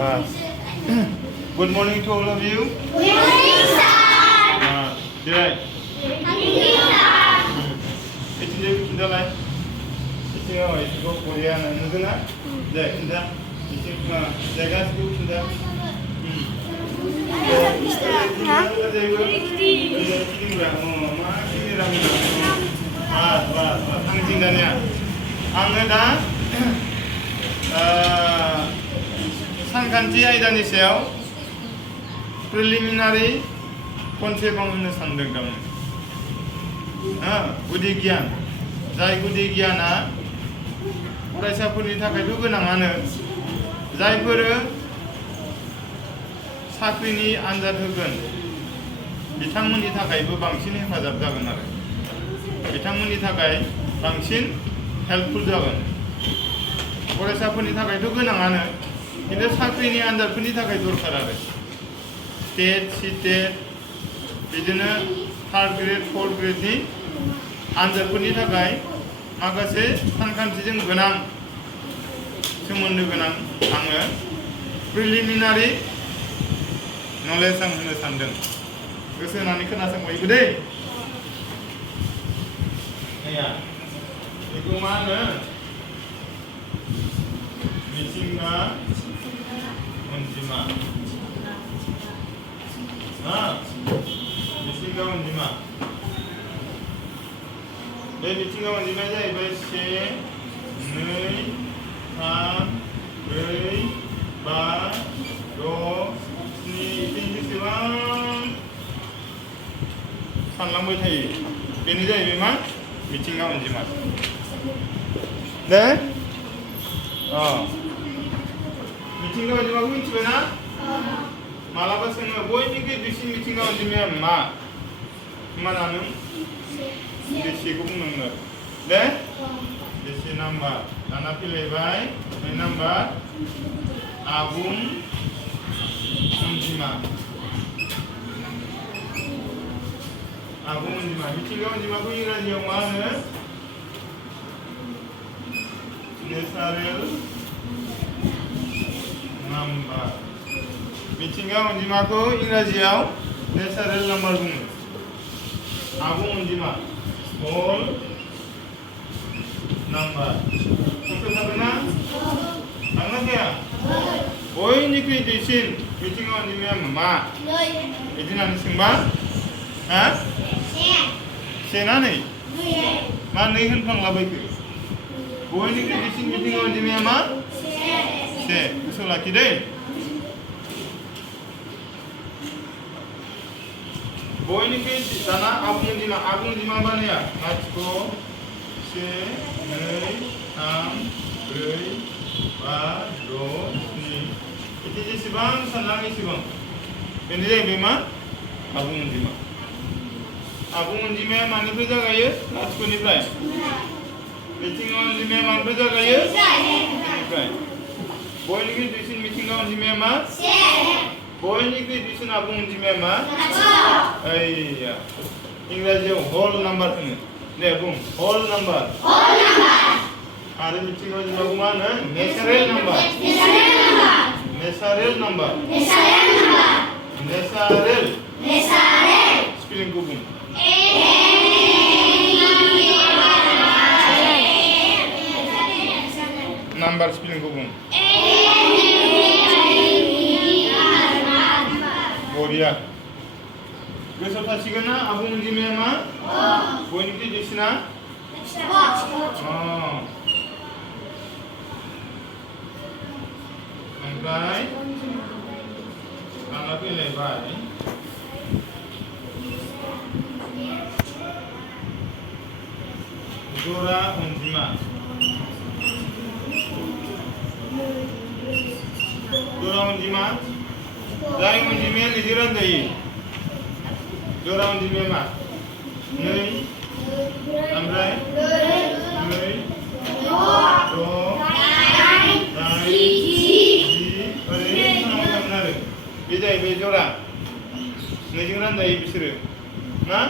Good morning to all of you. Good morning, sir. Right. 이제 kinderlijn. 이제 이거 코리아는 누구나? 네, kinder. 이제 제가 스쿨 kinder. आङो दा सानखान्थि आयदानि सायाव प्रिलिमिनारि कनसेप्ट आं होनो सानदों थारमाने गुदि गियान जाय गुदि गियाना फरायसाफोरनि थाखायथ' गोनाङानो जायफोरो साख्रिनि आनजाद होगोन बिथांमोननि थाखायबो बांसिन हेफाजाब जागोन आरो बिथांमोननि थाखाय बांसिन हेल्पफुल जागोन फरायसाफोरनि थाखायथ' गोनाङानो खिन्थु साख्रिनि आनजादफोरनि थाखाय दरकार आरो स्टेट सिटेट बिदिनो थार्ड ग्रेड फोर्थ ग्रेडनि आनजादफोरनि थाखाय माखासे सानखान्थिजों गोनां सोमोन्दो गोनां आङो प्रिलिमिनारि नलेज आं होनो सानदों गोसो होनानै खोनासंबायबो दै बेखौ मा होनो मिथिंगा अनजिमा मिथिंगा अनजिमा बे मिथिंगा अनजिमाया जाहैबाय 1 2 3 4 5 6 7 बेसेबां सानलांबाय थायो बेनो जाहैबाय मा मिथिंगा अनजिमा दे मिथिंगा अनजिमाखौ मिथिबाय ना मालाबा सोङो बयनिख्रुइ देरसिन मिथिंगा अनजिमाया मा होमबाना नों बेसेखौ बुंनांगोन दे बेसे नाम्बार दाना फैलायबाय बे नाम्बार आबुं अनजिमा आबुं अनजिमा मिथिंगा अनजिमाखौ इंराजियाव मा होनो नेचारेल नाम्बार मिथिंगा अनजिमाखौ इंराजियाव नेचारेल नाम्बार बुङो आबुं अनजिमा होल नाम्बार खोनादोंना थांना फैया बयनिख्रुइ देरसिन मिथिंगा अनजिमाया मा बिदि होननानै सोंबा से ना नै मा नै होनफ्लांलाबायखो बयनिख्रुइ देरसिन मिथिंगा अनजिमाया मा से गोसोआव लाखि दै बयनिख्रुइ दाना आबुं अनजिमा बानाया लाथिख' 1 2 3 4 5 6 7 बिदि जेसेबां सानलां एसेबां बेनो जाहैबाय मा आबुं अनजिमा आबुं अनजिमाया मानिफ्राय जागायो लाथिख'निफ्राय मिथिंगा अनजिमाया मानिफ्राय जागायो बेनिफ्राय बयनिख्रुइ देरसिन मिथिंगा अनजिमाया मा बयनिख्रुइ देरसिन आबुं अनजिमाया मा ओइया इंराजियाव होल नाम्बार होनो दे बुं होल नाम्बार आरो मिथिंगा अनजिमाखौ मा होनो नेचारेल नाम्बार स्पेलिंखौ बुं नाम्बार स्पेलिंखौ बुं बरिया गोसोआव थासिगोन ना आबुं अनजिमाया मा बयनिख्रुइ देरसिना ओमफ्राय लाना फैलायबाय जरा अनजिमा जरा अनजिमा जाय अनजिमाया नैजों रानजायो जरा अनजिमाया मा 2 ओमफ्राय 2 बे जाहैबाय जरा नैजों रानजायो बिसोरो ना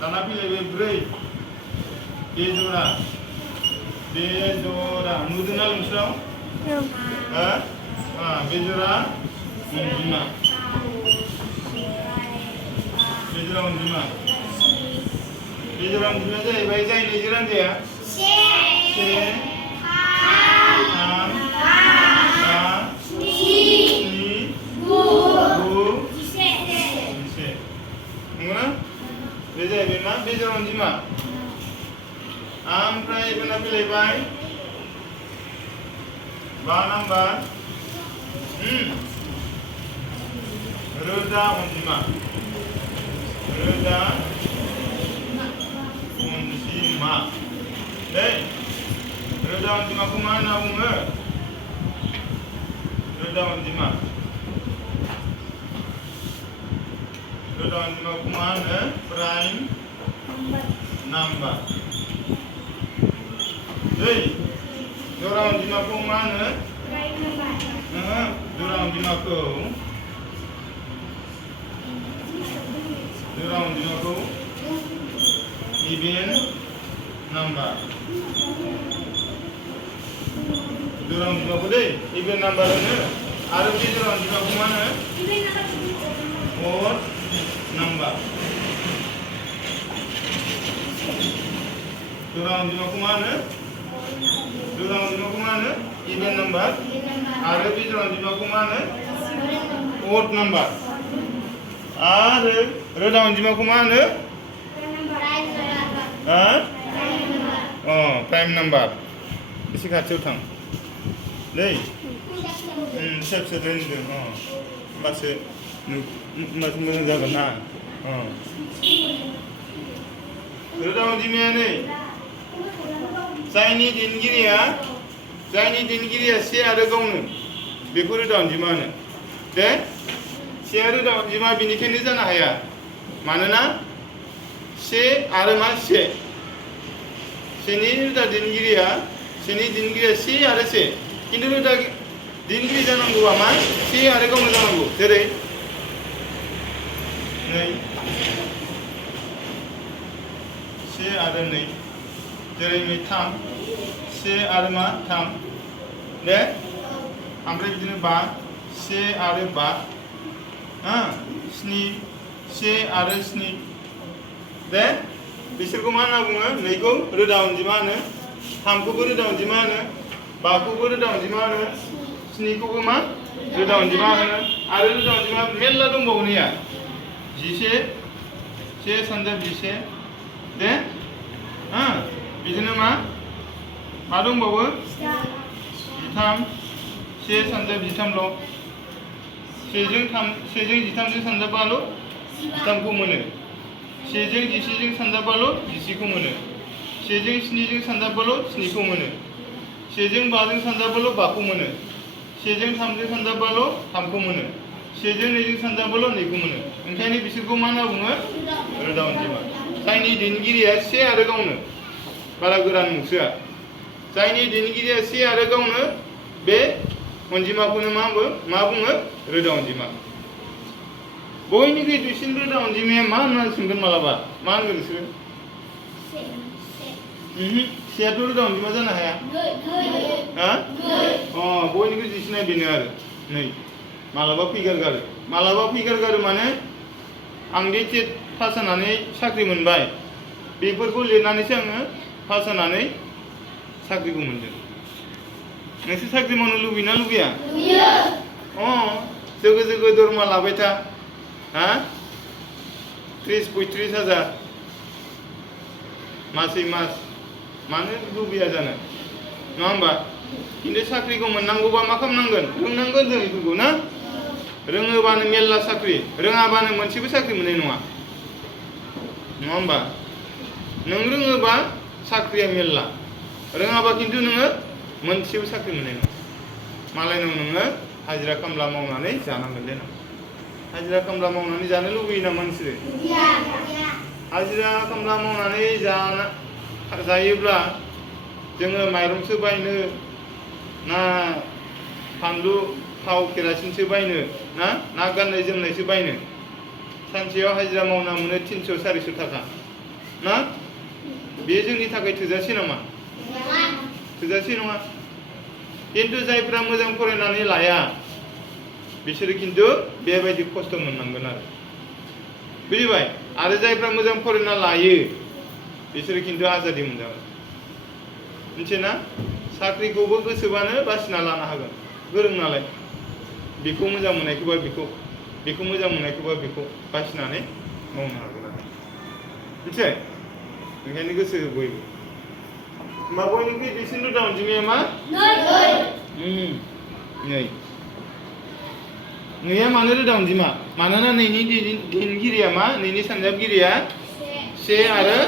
दाना फैलायबाय 4 बे जरा नुदोंना नोंसोराव बेजोरा अनजिमा बेजोरा अनजिमाया जाहैबाय जाय नैजि रानजाया 1 2 3 4 5 6 7 नंगौना बे जाहैबाय मा बेजोर अनजिमा ओमफ्राय बेना फैलायबाय 5 नाम्बार रोदा अनजिमा दे रोदा अनजिमाखौ मा होनना बुङो रोदा अनजिमाखौ मा होनो प्राइम नाम्बार दै जरा अनजिमाखौ मा होनो जरा अनजिमाखौ इभेन नाम्बार जरा अनजिमाखौ दै इभेन नाम्बार होनो आरो बे जरा अनजिमाखौ मा होनो अड नाम्बार जरा अनजिमाखौ मा होनो इभेन नाम्बार आरो बे जरा अनजिमाखौ मा होनो अड नाम्बार आरो रोदा अनजिमाखौ मा होनो प्राइम नाम्बार एसे खाथियाव थां दै फिसा फिसा दोनदों होमबासो मोजां जागोन ना रोदा अनजिमाया नै जायनि दिनगिरिया से आरो गावनो बेखौ रोदा अनजिमा होनो दे से रोदा अनजिमा बेनिखायनो जानो हाया मानोना से आरो मा सेनि रोदा दिनगिरिया से आरो से किन्तु रोदा दिनगिरि जानांगौआ मा से आरो गावनो जानांगौ जेरै नै से आरो नै जेरै नै 3 से आरो मा 3 दे ओमफ्राय बिदिनो 5 से आरो 5 7 से आरो 7 दे बिसोरखौ मा होनना बुङो नैखौ रोदा अनजिमा होनो 3खौबो रोदा अनजिमा होनो 5खौबो रोदा अनजिमा होनो 7खौबो मा रोदा अनजिमा होनो आरो रोदा अनजिमा मेरला दंबावो नैया 11 से सानजाब 11 दे बिदिनो मा दंबावो 13 से सानजाब 13ल' सेजों 13जों सानजाबाल' 13खौ मोनो सेजों 11जों सानजाबाल' 11खौ मोनो सेजों 7जों सानजाबाल' 7खौ मोनो सेजों 5जों सानजाबाल' 5खौ मोनो सेजों 3जों सानजाबाल' 3खौ मोनो सेजों 2जों सानजाबाल' 2खौ मोनो ओंखायनो बिसोरखौ मा होनना बुङो रोदा अनजिमा जायनि दिनगिरिया से आरो गावनो बारा गोरान मुंसोआ जायनि दिनगिरिया से आरो गावनो बे अनजिमाखौनो मा बुङो रोदा अनजिमा बयनिख्रुइ दुइसिन रोदा अनजिमाया मा होननानै सोंगोन मालाबा मा होनगोन नोंसोरो सेयाथ' रोदा अनजिमा जानो हाया बयनिख्रुइ दुइसिना बेनो आरो नै मालाबा फैगार गारो माने आं दे टेट पास जानानै साख्रि मोनबाय बेफोरखौ लिरनानैसो आङो पास जानानै साख्रिखौ मोनदों नोंसोर साख्रि मावनो लुबैना लुबैया जोगो दरमा लाबाय था 30-35 हाजार मासै मास मानो लुबैया जानो नङा होमबा खिन्थु साख्रिखौ मोननांगौबा मा खालामनांगोन रोंनांगोन जों बेफोरखौ ना रोङोबानो मेरला साख्रि रोङाबानो मोनसेबो साख्रि मोननाय नङा होमबा नों रोङोबा साख्रिया मेरला रोङाबा खिन्थु नोङो मोनसेबो साख्रि मोननाय नङा मालायनाव नोङो हाजिरा खामला मावनानै जानांगोन दे हाजिरा खामला मावनानै जानो लुबैयो ना मानसि हाजिरा खामला मावनानै जायोब्ला जोङो माइरंसो बायनो ना फानलु थाव केरासिनसो बायनो ना गाननाय जोमनायसो बायनो सानसेयाव हाजिरा मावना मोनो 300-400 थाखा ना बे जोंनि थाखाय थोजासे नामा थोजासे नङा खिन्थु जायफ्रा मोजां फरायनानै लाया बिसोरो खिन्थु बेबायदि खस्थ' मोननांगोन आरो बुजिबाय आरो जायफ्रा मोजां फरायना लायो बिसोरो खिन्थु आजादि मोनजागोन मिथियोना साख्रिखौबो गोसोबानो बासिना लानो हागोन गोरों नालाय बेखौ मोजां मोननायखौबा बेखौ मोजां मोननायखौबा बेखौ बासिनानै मावनो हागोन आरो मिथिबाय ओंखायनो गोसो हो बयबो होमबा बयनिख्रुइ देरसिन रोदा अनजिमाया मा नै नैया मानो रोदा अनजिमा मानोना नैनि दिनगिरिया मा नैनि सानजाबगिरिया से आरो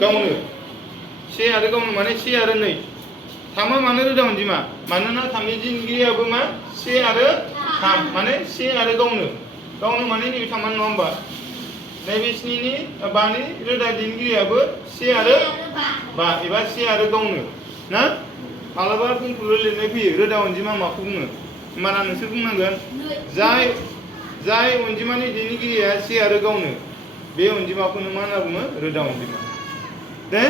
गावनो माने से आरो नै थामा मानो रोदा अनजिमा मानोना थामनि दिनगिरियाबो मा से आरो थाम माने से आरो गावनो माने नैबे थामानो नङा होमबा नैबे स्निनि बानि रोदा दिनगिरियाबो से आरो बा एबा से आरो गावनो ना मालाबा बुंफुरलु लिरनाय फैयो रोदा अनजिमा माखौ बुङो होमबाना नोंसोर बुंनांगोन जाय अनजिमानि दिनगिरिया से आरो गावनो बे अनजिमाखौनो मा होनना बुङो रोदा अनजिमा दे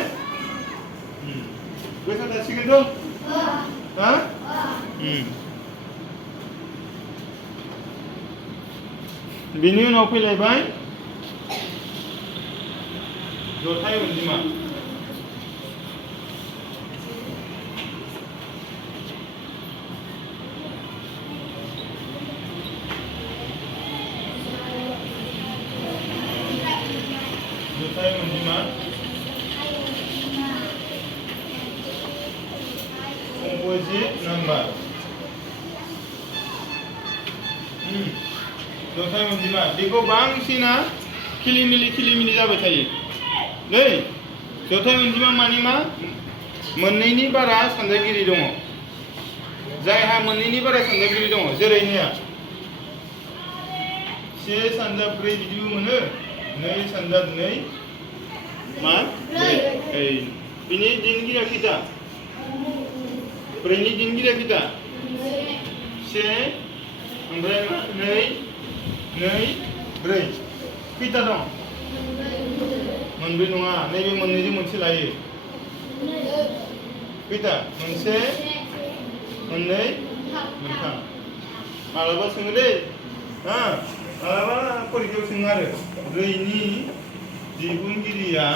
गोसोआव थासिगोनथ' हा बिनि उनाव फैलायबाय जथाय अनजिमा composite number जथाय अनजिमा बेखौ बांसिना खिलिमिलि जाबाय थायो नै जथाय अनजिमा मानि मा मोननैनि बारा सानजागिरि दङ जायहा मोननैनि बारा सानजागिरि दङ जेरै नैया से सानजाब 4 बिदिबो मोनो 2 सानजाब 2 मा 4 बिनि दिनगिरिया खैथा 4 नि दिनगिरिया खैथा 1 ओमफ्राय मा 2 4 खैथा दं मोनब्रै नङा नैबे मोननैजों मोनसे लायो खैथा मोनसे मोननै मोनथाम मालाबा सोङो दै हा मालाबा फरिखायाव सोङो आरो 4 नि दिहुनगिरिया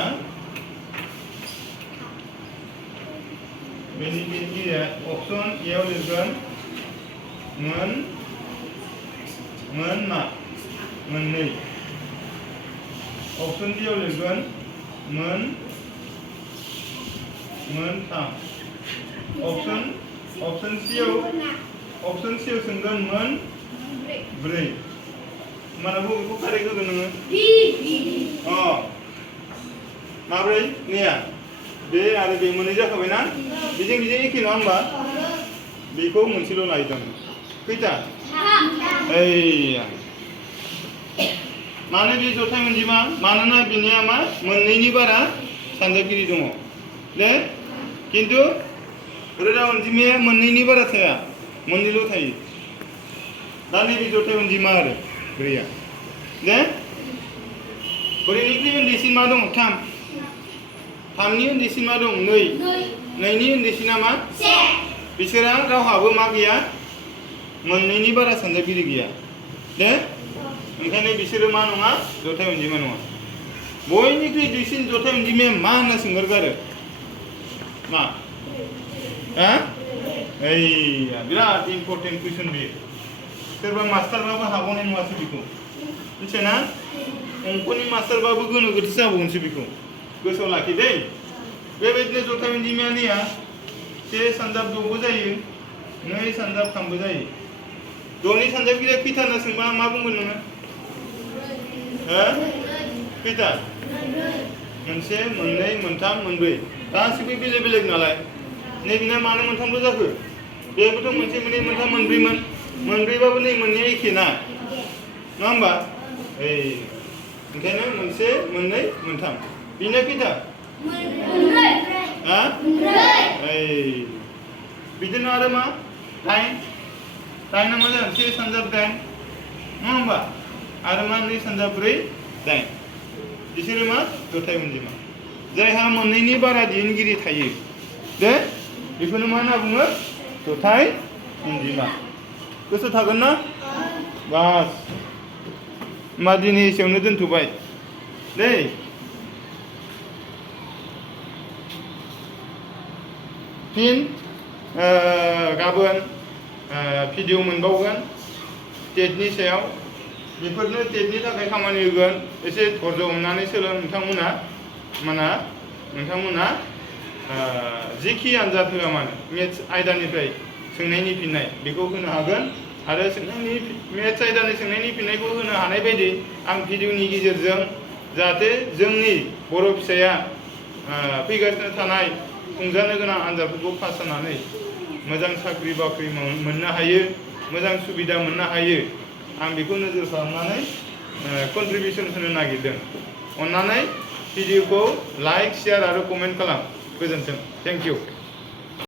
बेनि दिहुनगिरिया अपसन ए आव लिरगोन मा मोननै अपसन बी आव लिरगोन मोनथाम अपसन सी आव सोंगोन 4 माना बबेखौ कारेक्ट होगोन नोङो माब्रै नैया बे आरो बे मोननै जाखाबाय ना बेजों एखे नङा होमबा बेखौ मोनसेल' लायदों खैथा मानो बे जथाय अनजिमा मानोना बिनिया मा मोननैनि बारा सानजागिरि दङ दे किन्तु रोदा अनजिमाया मोननैनि बारा थाया मोननैल' थायो दा नैबे जथाय अनजिमा आरो 4 दे 4निख्रुइ उन्दैसिन मा दङ 3 3नि उन्दैसिन मा दं 2 2नि उन्दैसिना मा 1 बिसोरा रावहाबो मा गैया मोननैनि बारा सानजागिरि गैया दे ओंखायनो बिसोरो मा नङा जथाय अनजिमा नङा बयनिख्रुइ देरसिन जथाय अनजिमाया मा होनना सोंगारगारो मा बिराद इम्पर्टेन्ट कुइसन बेयो सोरबा मास्टारबाबो हागौनाय नङासो बेखौ मिथिबायना अंकनि मास्टारबाबो गोनो गोथो जाबावगोनसो बेखौ गोसोआव लाखि दै बेबायदिनो जथाय अनजिमाया नैया 1 सानजाब 6 बो जायो 2 सानजाब 3 बो जायो 6नि सानजाबगिरिया खैथा होनना सोंबा मा बुंगोन नोङो खैथा 1 मोननै मोनथाम मोनब्रै गासिबो बेलेग नालाय नैबेना मानो मोनथामल' जाखो बेबोथ' मोनसे मोननै मोनथाम मोनब्रैमोन मोनब्रैबाबो नै मोननैया एखे ना नङा होमबा ओंखायनो 1 मोननै मोनथाम बेना खैथा बिदिनो आरो मा 8 मा जागोन 1 सानजाब 8 नङा होमबा आरो मा 2 सानजाब 4 8 बिसोरो मा जथाय अनजिमा जायहा मोननैनि बारा दिहुनगिरि थायो दे बेखौनो मा होनना बुङो जथाय अनजिमा गोसो थागोन ना बास होमबा दिनै एसेयावनो दोनथ'बाय दै फिन गाबोन भिडिअ मोनबावगोन टेटनि सायाव बेफोरनो टेटनि थाखाय खामानि होगोन एसे धैर्य हमनानै सोलों नोंथांमोना जेखि आनजाद होआ मानो मेथ्स आयदानिफ्राय सोंनायनि फिननाय बेखौ होनो हागोन आरो मेथ्स आयदानि सोंनायनि फिननायखौ होनो हानाय बायदि आं भिडिअनि गेजेरजों जाहाथे जोंनि बर' फिसाया फैगासिनो थानाय खुंजानो गोनां आनजादफोरखौ पास जानानै मोजां साख्रि बाख्रि मोननो हायो मोजां सुबिदा मोननो हायो आं बेखौ नोजोर खालामनानै कन्ट्रिबिउसन होनो नागिरदों अन्नानै भिडिअखौ लाइक शेयार आरो कमेन्ट खालाम गोजोन्थों थेंक इउ